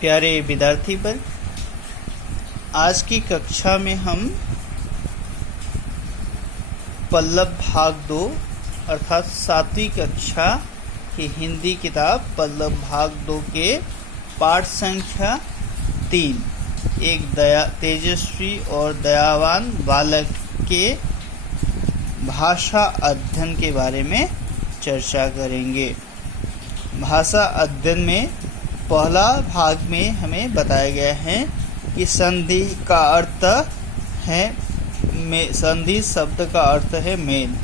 प्यारे विद्यार्थी वर्ग, आज की कक्षा में हम पल्लव भाग 2 अर्थात 7वीं कक्षा की हिंदी किताब पल्लव भाग 2 के पाठ संख्या 3 एक तेजस्वी और दयावान बालक के भाषा अध्ययन के बारे में चर्चा करेंगे। भाषा अध्ययन में पहला भाग में हमें बताया गया है कि संधि का अर्थ है संधि शब्द का अर्थ है मेल।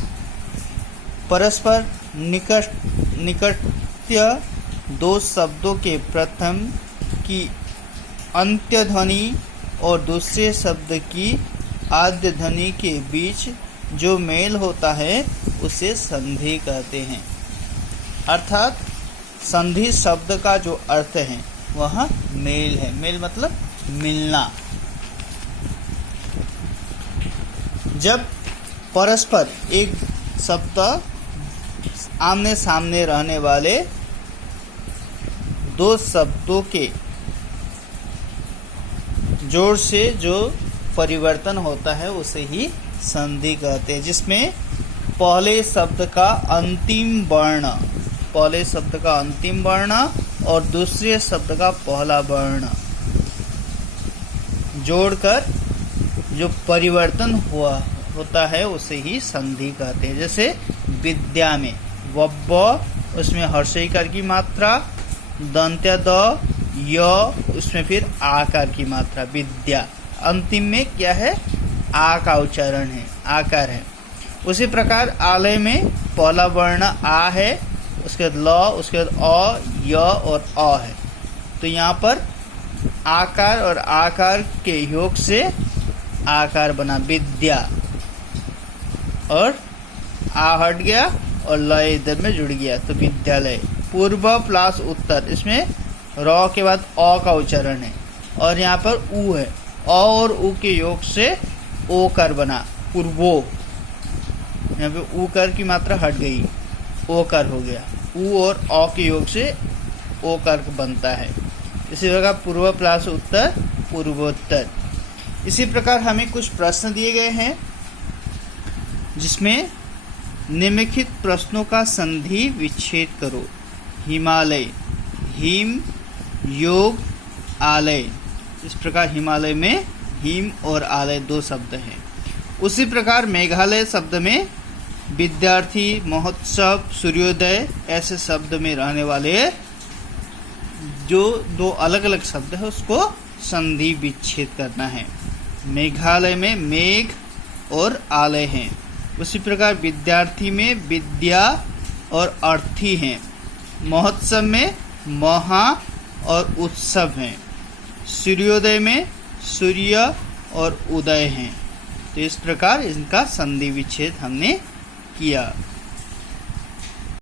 परस्पर निकटत्य दो शब्दों के प्रथम की अंत्य ध्वनि और दूसरे शब्द की आद्य ध्वनि के बीच जो मेल होता है उसे संधि कहते हैं। अर्थात संधि शब्द का जो अर्थ है वह मेल है। मेल मतलब मिलना। जब परस्पर एक शब्द आमने सामने रहने वाले दो शब्दों के जोड़ से जो परिवर्तन होता है उसे ही संधि कहते हैं, जिसमें पहले शब्द का अंतिम वर्ण और दूसरे शब्द का पहला वर्ण जोड़कर जो परिवर्तन होता है उसे ही संधि कहते हैं। जैसे विद्या में वब्ब, उसमें हर्षईकार की मात्रा, दंत्य द, य, उसमें फिर आकार की मात्रा, विद्या। अंतिम में क्या है? आ का उच्चारण है, आकार है। उसी प्रकार आलय में पहला वर्ण आ है, उसके बाद ल, उसके बाद अ, य और अ है। तो यहाँ पर आकार और आकार के योग से आकार बना विद्या, और आ हट गया और लय इधर में जुड़ गया तो विद्यालय। पूर्व प्लस उत्तर, इसमें र के बाद अ का उच्चारण है और यहाँ पर उ है। अ और उ के योग से ओकर बना पूर्वो। यहाँ पे उकर की मात्रा हट गई, ओकर हो गया। उ और अ के योग से ओकर बनता है। इसी प्रकार पूर्व प्लस उत्तर पूर्वोत्तर। इसी प्रकार हमें कुछ प्रश्न दिए गए हैं जिसमें निम्नलिखित प्रश्नों का संधि विच्छेद करो। हिमालय, हिम योग आलय। इस प्रकार हिमालय में हिम और आलय दो शब्द हैं। उसी प्रकार मेघालय शब्द में विद्यार्थी, महोत्सव, सूर्योदय ऐसे शब्द में रहने वाले जो दो अलग अलग शब्द है उसको संधि विच्छेद करना है। मेघालय में मेघ और आलय हैं। उसी प्रकार विद्यार्थी में विद्या और अर्थी हैं। महोत्सव में महा और उत्सव हैं। सूर्योदय में सूर्य और उदय हैं। तो इस प्रकार इनका संधि विच्छेद हमने किया।